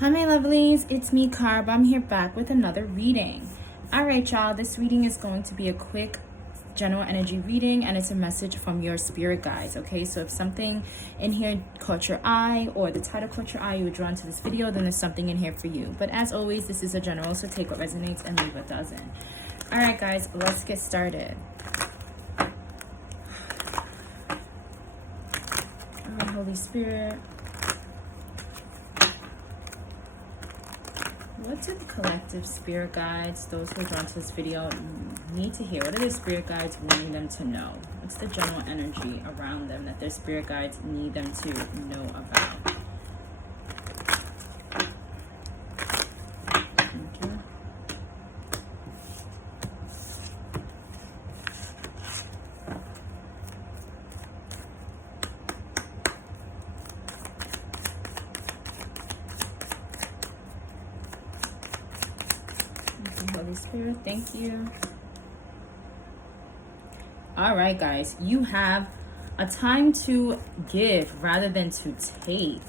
Hi my lovelies, it's me Karaba. I'm here back with another reading. Alright y'all, this reading is going to be a quick general energy reading and it's a message from your spirit guides, okay? So if something in here caught your eye or the title caught your eye, you were drawn to this video, then there's something in here for you. But as always, this is a general, so take what resonates and leave what doesn't. Alright guys, let's get started. Alright, Holy Spirit. What do the collective spirit guides, those who are drawn to this video, need to hear? What are their spirit guides wanting them to know? What's the general energy around them that their spirit guides need them to know about? Thank you. Holy Spirit, thank you. All right, guys, you have a time to give rather than to take.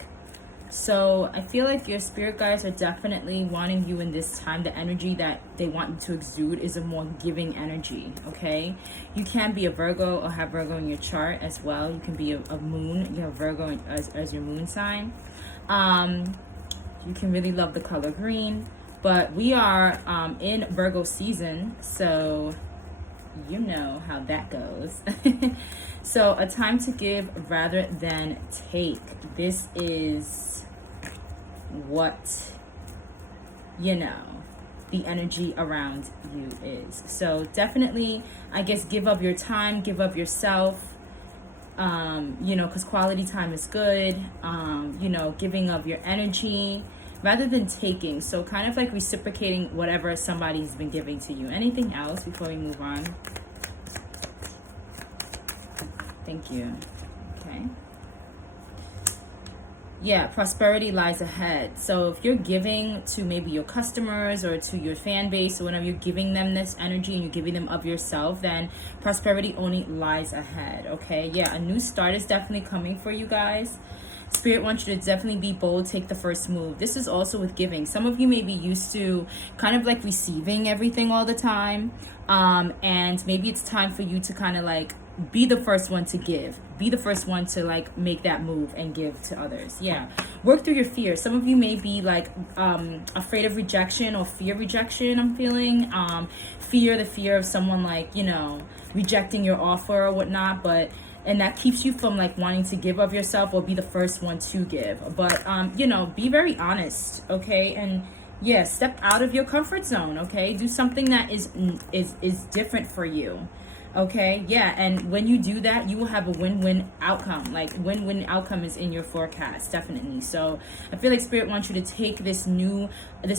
So I feel like your spirit guides are definitely wanting you in this time. The energy that they want you to exude is a more giving energy, okay? You can be a Virgo or have Virgo in your chart as well. You can be a moon. You have Virgo as your moon sign. You can really love the color green. But we are in Virgo season, so you know how that goes. So a time to give rather than take. This is what, you know, the energy around you is. So definitely, I guess, give up your time, give up yourself, you know, because quality time is good, you know, giving up your energy rather than taking. So kind of like reciprocating whatever somebody's been giving to you. Anything else before we move on? Thank you. Okay. Yeah, prosperity lies ahead. So if you're giving to maybe your customers or to your fan base, or whenever you're giving them this energy and you're giving them of yourself, then prosperity only lies ahead, okay? Yeah, a new start is definitely coming for you guys. Spirit wants you to definitely be bold, take the first move. This is also with giving. Some of you may be used to kind of like receiving everything all the time. And maybe it's time for you to kind of like be the first one to give. Be the first one to like make that move and give to others. Yeah. Work through your fear. Some of you may be like afraid of rejection or fear rejection, I'm feeling. The fear of someone like, you know, rejecting your offer or whatnot. And that keeps you from like wanting to give of yourself or be the first one to give. But, you know, be very honest, okay? And yeah, step out of your comfort zone, okay? Do something that is different for you, okay? Yeah, and when you do that, you will have a win-win outcome. Like win-win outcome is in your forecast, definitely. So I feel like Spirit wants you to take this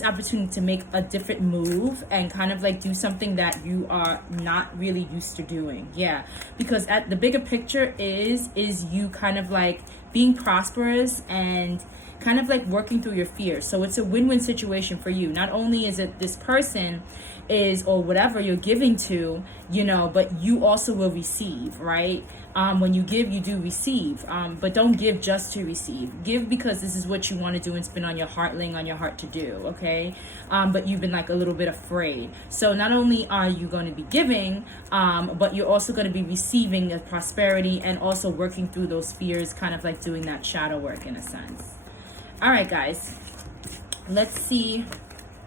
opportunity to make a different move and kind of like do something that you are not really used to doing. Yeah, because at the bigger picture is you kind of like being prosperous and kind of like working through your fears. So it's a win-win situation for you. Not only is it this person is or whatever you're giving to, you know, but you also will receive, right? When you give, you do receive, but don't give just to receive. Give because this is what you want to do and it's been on your heart, laying on your heart to do, okay? But you've been like a little bit afraid. So not only are you going to be giving, but you're also going to be receiving the prosperity and also working through those fears, kind of like doing that shadow work in a sense. All right, guys, let's see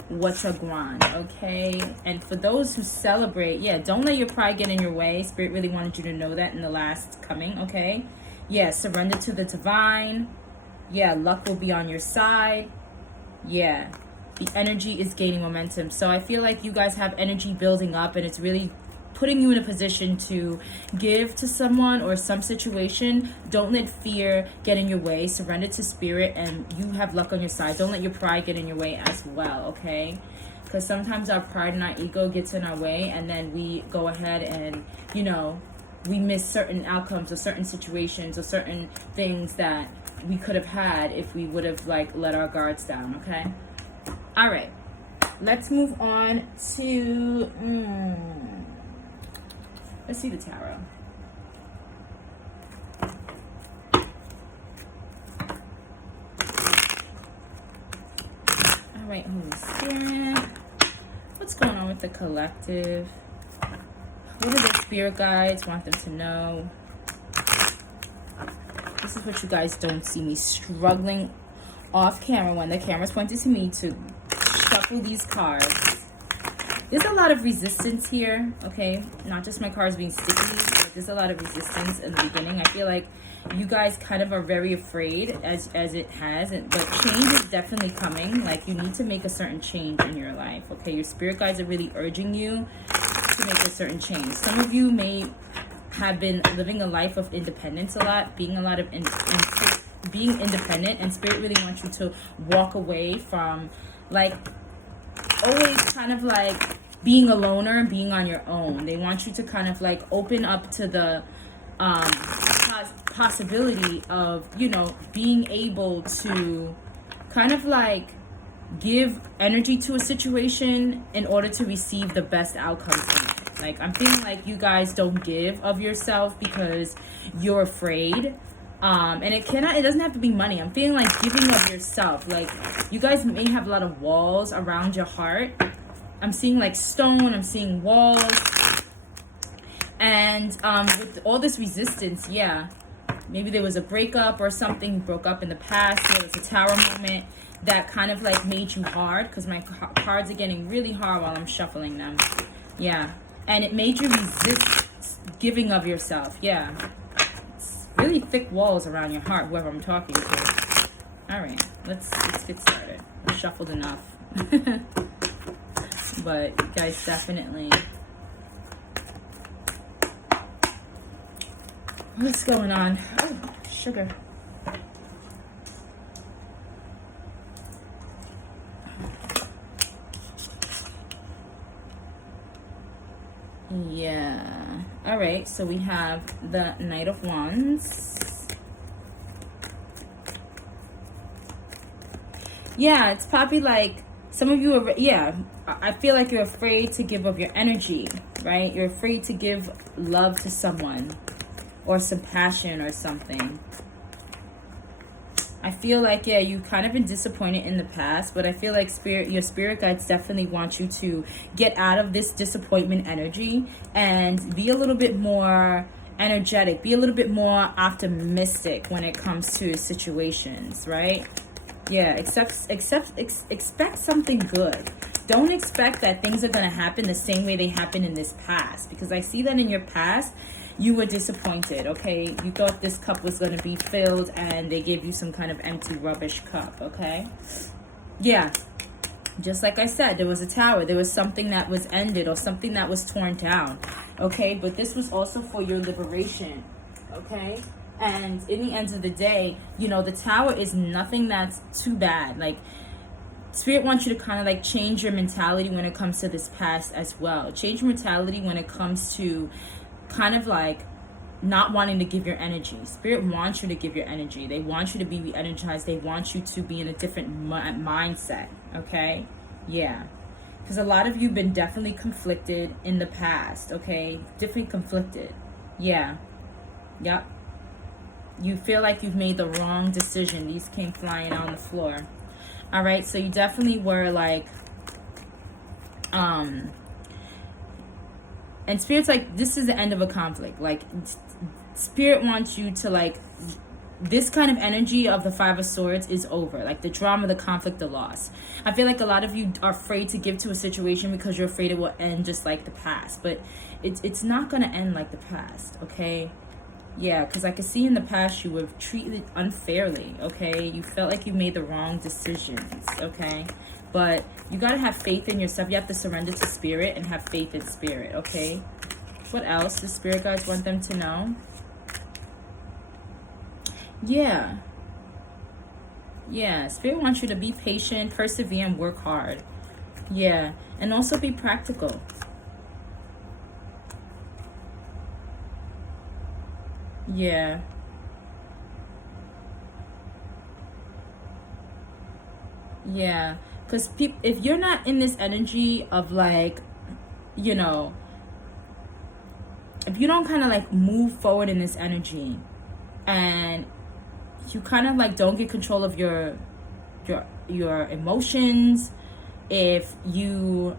what's a grand, okay? And for those who celebrate, yeah, don't let your pride get in your way. Spirit really wanted you to know that in the last coming, okay? Yeah, surrender to the divine. Yeah, luck will be on your side. Yeah, the energy is gaining momentum. So I feel like you guys have energy building up and it's really putting you in a position to give to someone or some situation. Don't let fear get in your way. Surrender to Spirit and you have luck on your side. Don't let your pride get in your way as well, okay? Because sometimes our pride and our ego gets in our way and then we go ahead and, you know, we miss certain outcomes or certain situations or certain things that we could have had if we would have like let our guards down, okay? All right, let's move on to let's see the tarot. right, Holy Spirit. What's going on with the collective? What do the spirit guides want them to know? This is what you guys don't see me struggling off camera when the camera's pointed to me to shuffle these cards. There's a lot of resistance here, okay? Not just my cards being sticky, but there's a lot of resistance in the beginning. I feel like you guys kind of are very afraid as it has, but change is definitely coming. Like, you need to make a certain change in your life, okay? Your spirit guides are really urging you to make a certain change. Some of you may have been living a life of independence a lot, being being independent, and spirit really wants you to walk away from, like, always kind of like being a loner, being on your own. They want you to kind of like open up to the possibility of, you know, being able to kind of like give energy to a situation in order to receive the best outcomes from it. Like, I'm feeling like you guys don't give of yourself because you're afraid. And it doesn't have to be money. I'm feeling like giving of yourself. Like, you guys may have a lot of walls around your heart. I'm seeing like stone, I'm seeing walls. And with all this resistance, yeah, maybe there was a breakup or something. You broke up in the past. There was a tower moment that kind of like made you hard, because my cards are getting really hard while I'm shuffling them. Yeah. And it made you resist giving of yourself. Yeah. Really thick walls around your heart, whoever I'm talking to. All right, let's get started. I shuffled enough. But you guys definitely... What's going on? Oh, sugar. Yeah. All right, so we have the Knight of Wands. Yeah, it's probably like some of you are, yeah, I feel like you're afraid to give of your energy, right? You're afraid to give love to someone or some passion or something. I feel like, yeah, you've kind of been disappointed in the past, but I feel like your spirit guides definitely want you to get out of this disappointment energy and be a little bit more energetic, be a little bit more optimistic when it comes to situations, right? Yeah, expect something good. Don't expect that things are going to happen the same way they happened in this past, because I see that in your past, you were disappointed, okay? You thought this cup was going to be filled and they gave you some kind of empty rubbish cup, okay? Yeah, just like I said, there was a tower. There was something that was ended or something that was torn down, okay? But this was also for your liberation, okay? And in the end of the day, you know, the tower is nothing that's too bad. Like, Spirit wants you to kind of like change your mentality when it comes to this past as well. Change your mentality when it comes to kind of like not wanting to give your energy. Spirit wants you to give your energy. They want you to be re-energized. They want you to be in a different mindset, okay? Yeah. Because a lot of you have been definitely conflicted in the past, okay? Definitely conflicted. Yeah. Yep. You feel like you've made the wrong decision. These came flying on the floor. All right, so you definitely were like, and Spirit's like, this is the end of a conflict. Like, Spirit wants you to like, this kind of energy of the Five of Swords is over. Like the drama, the conflict, the loss. I feel like a lot of you are afraid to give to a situation because you're afraid it will end just like the past. But it's not going to end like the past, okay? Yeah, because I could see in the past you were treated unfairly, okay? You felt like you made the wrong decisions, okay? But you got to have faith in yourself. You have to surrender to Spirit and have faith in Spirit, okay? What else? The Spirit guides want them to know? Yeah. Yeah, Spirit wants you to be patient, persevere, and work hard. Yeah, and also be practical. Yeah. Yeah. Because if you're not in this energy of like, you know, if you don't kind of like move forward in this energy and you kind of like don't get control of your your emotions, if you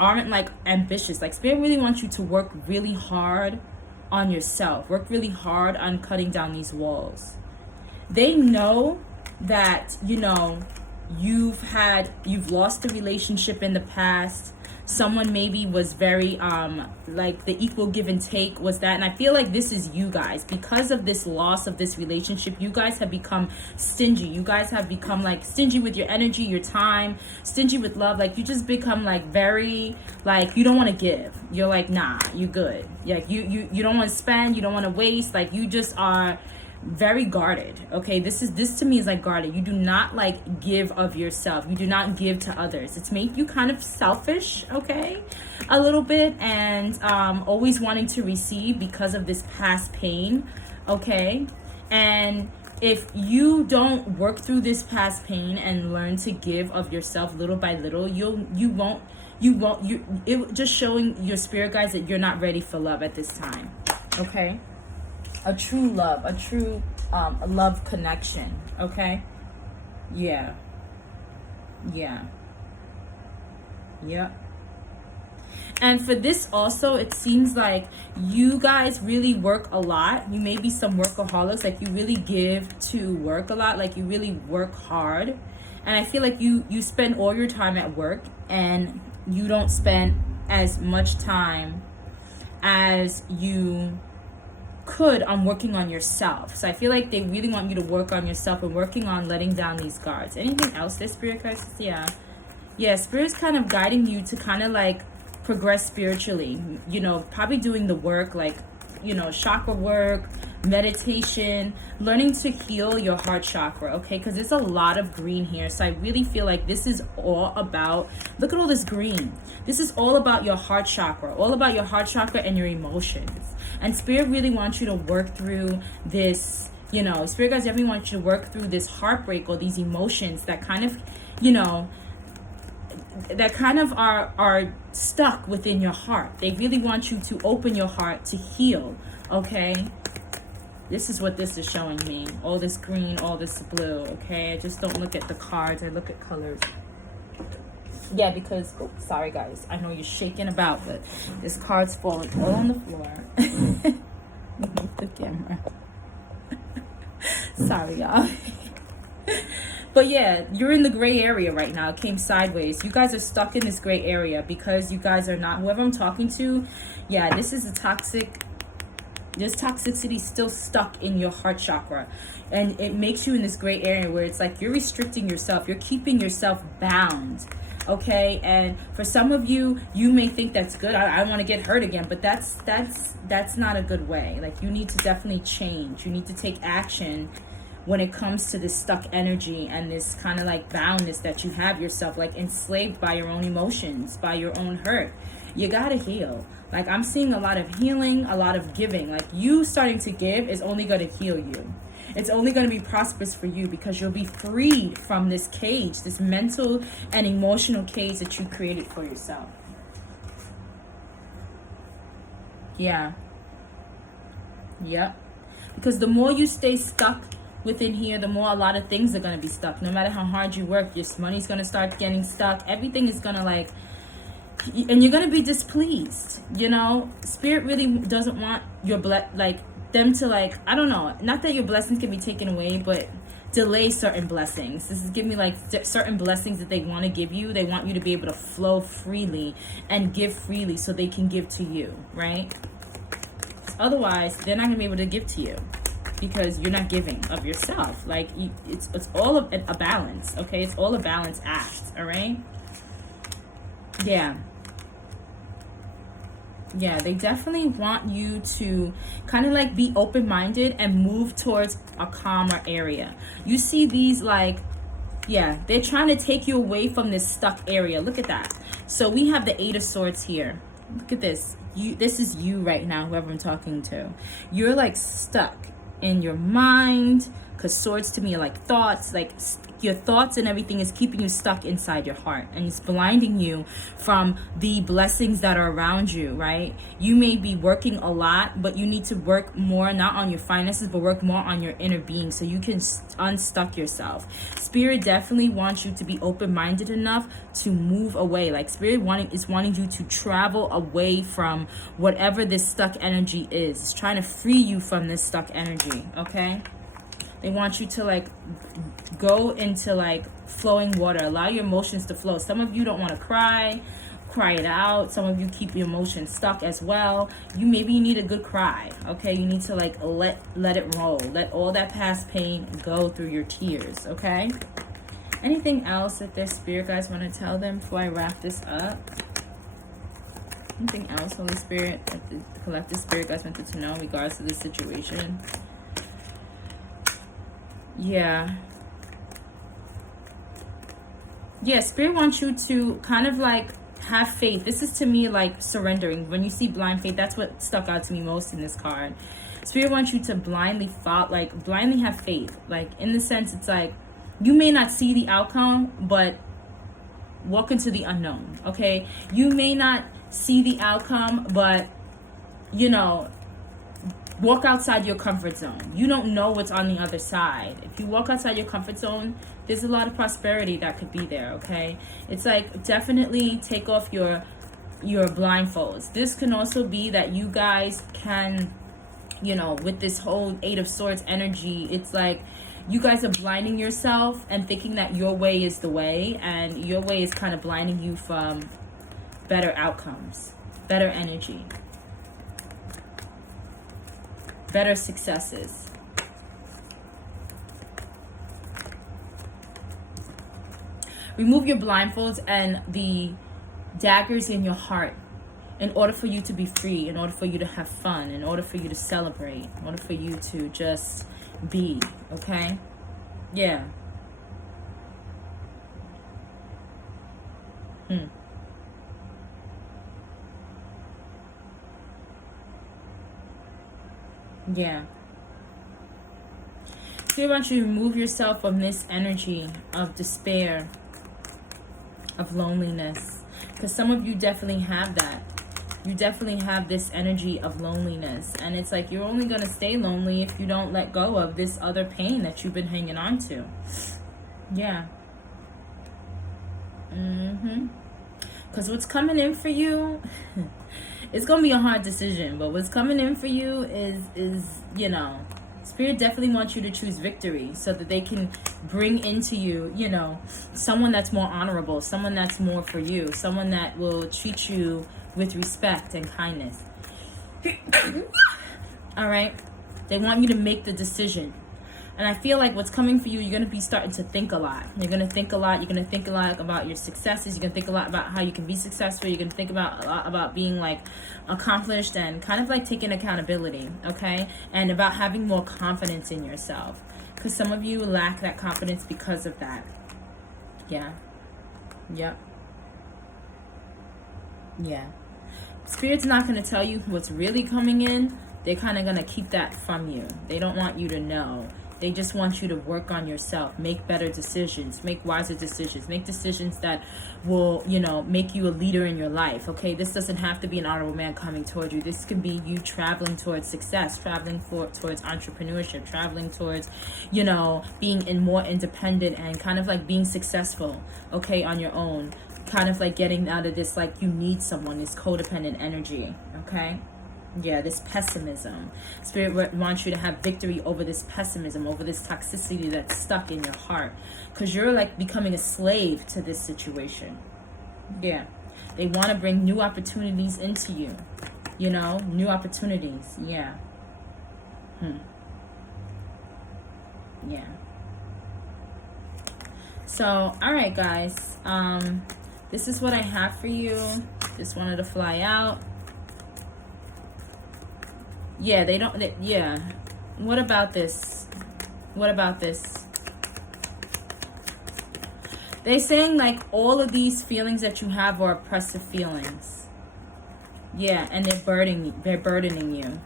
aren't like ambitious, like Spirit really wants you to work really hard on yourself, work really hard on cutting down these walls. They know that, you know, you've lost a relationship in the past. Someone maybe was very like the equal give and take was that, and I feel like this is you guys. Because of this loss of this relationship, you guys have become stingy. You guys have become like stingy with your energy, your time, stingy with love. Like you just become like very like you don't want to give. You're like, nah, you good. Like you don't want to spend, you don't want to waste. Like you just are very guarded. Okay, this to me is like guarded. You do not like give of yourself. You do not give to others. It's make you kind of selfish, okay, a little bit, and always wanting to receive because of this past pain, okay. And if you don't work through this past pain and learn to give of yourself little by little, it just showing your spirit guides that you're not ready for love at this time, okay. A true love, a true love connection, okay? Yeah. And for this also, it seems like you guys really work a lot. You may be some workaholics, like you really give to work a lot, like you really work hard. And I feel like you spend all your time at work and you don't spend as much time as you could on working on yourself. So I feel like they really want you to work on yourself and working on letting down these guards. Anything else there, Spirit guys? Yeah, Spirit's kind of guiding you to kind of like progress spiritually, you know, probably doing the work, like, you know, chakra work, meditation, learning to heal your heart chakra, okay? Because there's a lot of green here. So I really feel like this is all about, look at all this green. This is all about your heart chakra, all about your heart chakra and your emotions. And Spirit really wants you to work through this, you know, Spirit guys definitely want you to work through this heartbreak or these emotions that kind of, you know, that kind of are stuck within your heart. They really want you to open your heart to heal, okay? This is what this is showing me. All this green, all this blue, okay? I just don't look at the cards. I look at colors. Yeah, because, oh, sorry guys. I know you're shaking about, but this card's falling all on the floor. Move the camera. Sorry, y'all. But yeah, you're in the gray area right now. It came sideways. You guys are stuck in this gray area because you guys are not, whoever I'm talking to, yeah, this is a toxic, this toxicity is still stuck in your heart chakra. And it makes you in this gray area where it's like you're restricting yourself. You're keeping yourself bound. Okay, and for some of you, you may think that's good. I want to get hurt again, but that's not a good way. Like you need to definitely change. You need to take action when it comes to this stuck energy and this kind of like boundness that you have yourself, like enslaved by your own emotions, by your own hurt. You gotta heal. Like I'm seeing a lot of healing, a lot of giving. Like you starting to give is only going to heal you. It's only going to be prosperous for you because you'll be freed from this cage, this mental and emotional cage that you created for yourself. Yeah. Yep. Because the more you stay stuck within here, the more a lot of things are going to be stuck. No matter how hard you work, your money's going to start getting stuck. Everything is going to like, and you're going to be displeased. You know, Spirit really doesn't want your them to like, I don't know, not that your blessings can be taken away, but delay certain blessings. This is giving me like certain blessings that they want to give you. They want you to be able to flow freely and give freely so they can give to you, right? Otherwise, they're not going to be able to give to you because you're not giving of yourself. Like it's all a balance, okay? It's all a balance act, all right? Yeah, they definitely want you to kind of like be open-minded and move towards a calmer area. You see these like, yeah, they're trying to take you away from this stuck area. Look at that. So we have the Eight of Swords here. Look at this. This is you right now, whoever I'm talking to. You're like stuck in your mind, because swords to me are like thoughts, like your thoughts and everything is keeping you stuck inside your heart, and it's blinding you from the blessings that are around you, right? You may be working a lot, but you need to work more, not on your finances, but work more on your inner being so you can unstuck yourself. Spirit definitely wants you to be open-minded enough to move away. Like Spirit is wanting you to travel away from whatever this stuck energy is. It's trying to free you from this stuck energy, okay? They want you to like go into like flowing water. Allow your emotions to flow. Some of you don't want to cry it out. Some of you keep your emotions stuck as well. Maybe you need a good cry, okay? You need to like let it roll. Let all that past pain go through your tears, okay? Anything else that their spirit guys want to tell them before I wrap this up? Anything else, Holy Spirit, that the collective spirit guys wanted to know in regards to this situation? Yeah, Spirit wants you to kind of like have faith. This is to me like surrendering. When you see blind faith, that's what stuck out to me most in this card. Spirit wants you to blindly have faith. Like in the sense, it's like you may not see the outcome, but walk into the unknown, okay? You may not see the outcome, but you know, walk outside your comfort zone. You don't know what's on the other side. If you walk outside your comfort zone, there's a lot of prosperity that could be there, okay? It's like definitely take off your blindfolds. This can also be that you guys can, you know, with this whole Eight of Swords energy, it's like you guys are blinding yourself and thinking that your way is the way, and your way is kind of blinding you from better outcomes, better energy, better successes. Remove your blindfolds and the daggers in your heart in order for you to be free, in order for you to have fun, in order for you to celebrate, in order for you to just be, okay? Yeah. Yeah. So I want you to remove yourself from this energy of despair, of loneliness, because some of you definitely have that. You definitely have this energy of loneliness, and it's like you're only going to stay lonely if you don't let go of this other pain that you've been hanging on to. Yeah. Because what's coming in for you, it's going to be a hard decision, but what's coming in for you is, you know, Spirit definitely wants you to choose victory so that they can bring into you, you know, someone that's more honorable, someone that's more for you, someone that will treat you with respect and kindness. All right? They want you to make the decision. And I feel like what's coming for you, you're going to be starting to think a lot. You're going to think a lot. You're going to think a lot about your successes. You're going to think a lot about how you can be successful. You're going to think a lot about being like accomplished and kind of like taking accountability, okay? And about having more confidence in yourself. Because some of you lack that confidence because of that. Yeah. Yep. Yeah. Spirit's not going to tell you what's really coming in. They're kind of going to keep that from you. They don't want you to know. They just want you to work on yourself, make better decisions, make wiser decisions, make decisions that will, you know, make you a leader in your life, okay? This doesn't have to be an honorable man coming toward you. This can be you traveling towards success, traveling towards entrepreneurship, traveling towards, you know, being more independent and kind of like being successful, okay, on your own. Kind of like getting out of this, like you need someone, this codependent energy, okay? Yeah, this pessimism. Spirit wants you to have victory over this pessimism, over this toxicity that's stuck in your heart. Because you're like becoming a slave to this situation. Yeah. They want to bring new opportunities into you. You know, new opportunities. Yeah. Yeah. So, all right, guys. This is what I have for you. Just wanted to fly out. Yeah, yeah. What about this? What about this? They're saying like all of these feelings that you have are oppressive feelings. Yeah, and they're burdening you.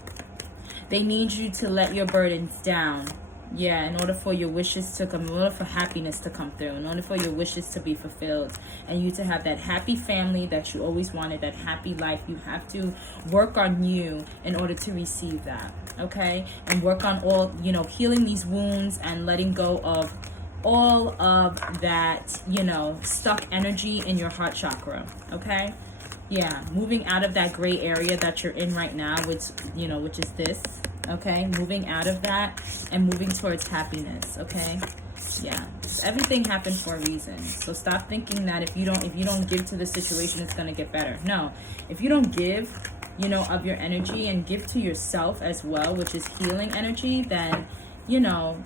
They need you to let your burdens down. Yeah, in order for your wishes to come, in order for happiness to come through, in order for your wishes to be fulfilled, and you to have that happy family that you always wanted, that happy life, you have to work on you in order to receive that, okay? And work on all, you know, healing these wounds and letting go of all of that, you know, stuck energy in your heart chakra, okay? Yeah, moving out of that gray area that you're in right now, which, you know, which is this, okay? Moving out of that and moving towards happiness, okay? Yeah, everything happened for a reason. So stop thinking that if you don't give to the situation, it's going to get better. No, if you don't give, you know, of your energy and give to yourself as well, which is healing energy, then, you know,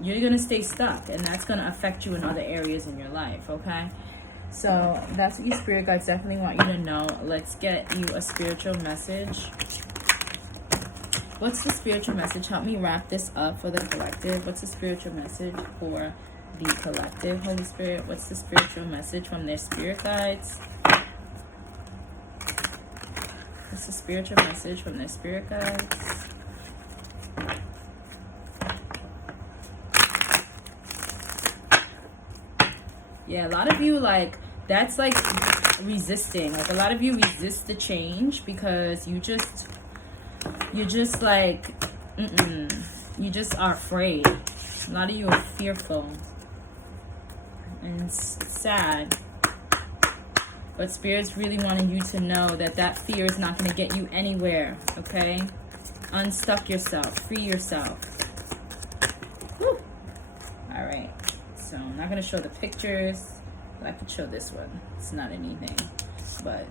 you're going to stay stuck, and that's going to affect you in other areas in your life, okay? So that's what your spirit guides definitely want you to know. Let's get you a spiritual message. What's the spiritual message? Help me wrap this up for the collective. What's the spiritual message for the collective, Holy Spirit? What's the spiritual message from their spirit guides? What's the spiritual message from their spirit guides? Yeah, a lot of you, like, that's like resisting. Like, a lot of you resist the change because you're just like, you just are afraid. A lot of you are fearful. And it's sad. But Spirit's really wanting you to know that that fear is not going to get you anywhere, okay? Unstuck yourself. Free yourself. Whew. All right. So I'm not going to show the pictures. But I could show this one. It's not anything. But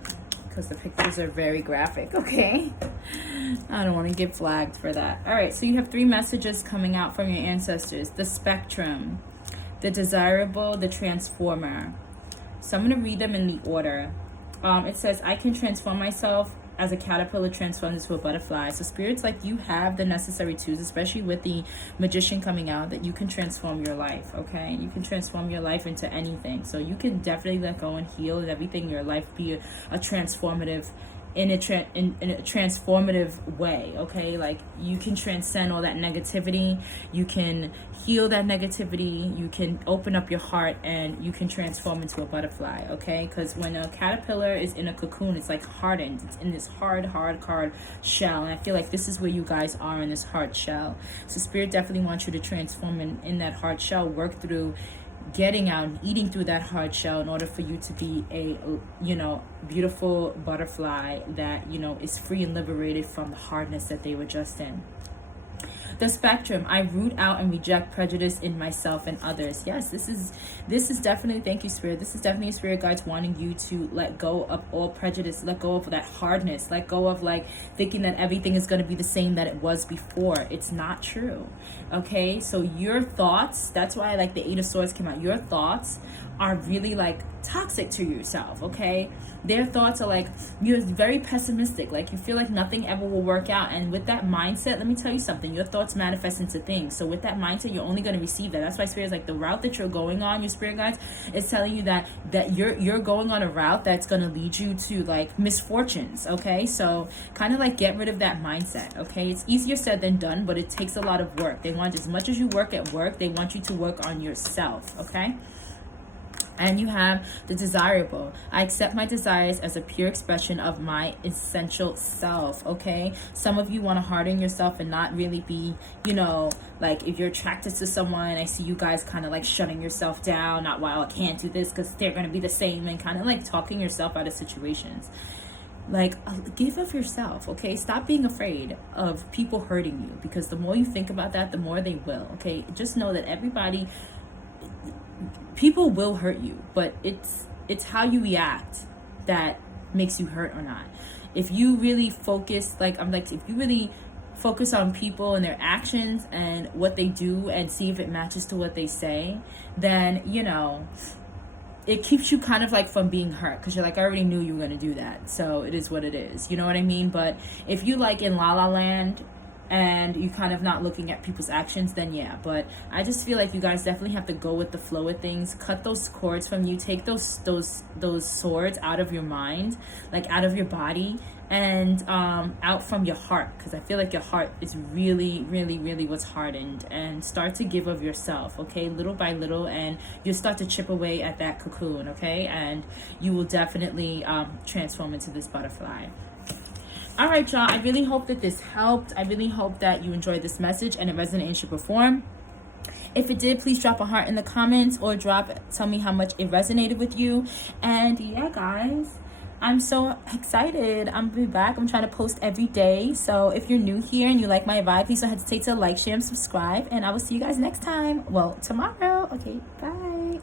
because the pictures are very graphic, okay? I don't want to get flagged for that. All right. So you have 3 messages coming out from your ancestors. The spectrum, the desirable, the transformer. So I'm going to read them in the order. It says, I can transform myself as a caterpillar transformed into a butterfly. So Spirit's like, you have the necessary tools, especially with the Magician coming out, that you can transform your life, okay? You can transform your life into anything. So you can definitely let go and heal, and everything in your life be a transformative, in a transformative way, okay? Like, you can transcend all that negativity, you can heal that negativity, you can open up your heart, and you can transform into a butterfly, okay? Because when a caterpillar is in a cocoon, it's like hardened, it's in this hard shell, and I feel like this is where you guys are, in this hard shell. So Spirit definitely wants you to transform in that hard shell, work through getting out and eating through that hard shell in order for you to be a, you know, beautiful butterfly that, you know, is free and liberated from the hardness that they were just in. The spectrum, I root out and reject prejudice in myself and others. Yes, this is definitely, thank you, Spirit. This is definitely Spirit guides wanting you to let go of all prejudice, let go of that hardness, let go of like thinking that everything is going to be the same that it was before. It's not true. Okay, so your thoughts, that's why like the 8 of Swords came out. Your thoughts are really like toxic to yourself, okay? Their thoughts are like, you're very pessimistic, like you feel like nothing ever will work out. And with that mindset, let me tell you something, your thoughts manifest into things. So with that mindset, you're only going to receive that. That's why Spirit is like, the route that you're going on, your spirit guides, is telling you that you're going on a route that's going to lead you to like misfortunes, okay? So kind of like get rid of that mindset, okay? It's easier said than done, but it takes a lot of work. They want, as much as you work at work, they want you to work on yourself, okay? And you have the desirable. I accept my desires as a pure expression of my essential self, okay? Some of you want to harden yourself and not really be, you know, like if you're attracted to someone, I see you guys kind of like shutting yourself down, not, well, I can't do this because they're going to be the same, and kind of like talking yourself out of situations. Like, give of yourself, okay? Stop being afraid of people hurting you, because the more you think about that, the more they will, okay? Just know that people will hurt you, but it's how you react that makes you hurt or not. If you really focus, like I'm like, if you really focus on people and their actions and what they do and see if it matches to what they say, then, you know, it keeps you kind of like from being hurt, because you're like, I already knew you were going to do that, so it is what it is, you know what I mean? But if you like in La La Land, and you kind of not looking at people's actions, then yeah. But I just feel like you guys definitely have to go with the flow of things. Cut those cords from you. Take those swords out of your mind, like out of your body, and out from your heart, because I feel like your heart is really what's hardened. And start to give of yourself, okay, little by little, and you'll start to chip away at that cocoon, okay, and you will definitely transform into this butterfly. All right, y'all, I really hope that this helped. I really hope that you enjoyed this message and it resonated in shape or form. If it did, please drop a heart in the comments, or tell me how much it resonated with you. And yeah, guys, I'm so excited. I'm gonna be back. I'm trying to post every day. So if you're new here and you like my vibe, please don't hesitate to like, share, and subscribe. And I will see you guys next time. Well, tomorrow. Okay, bye.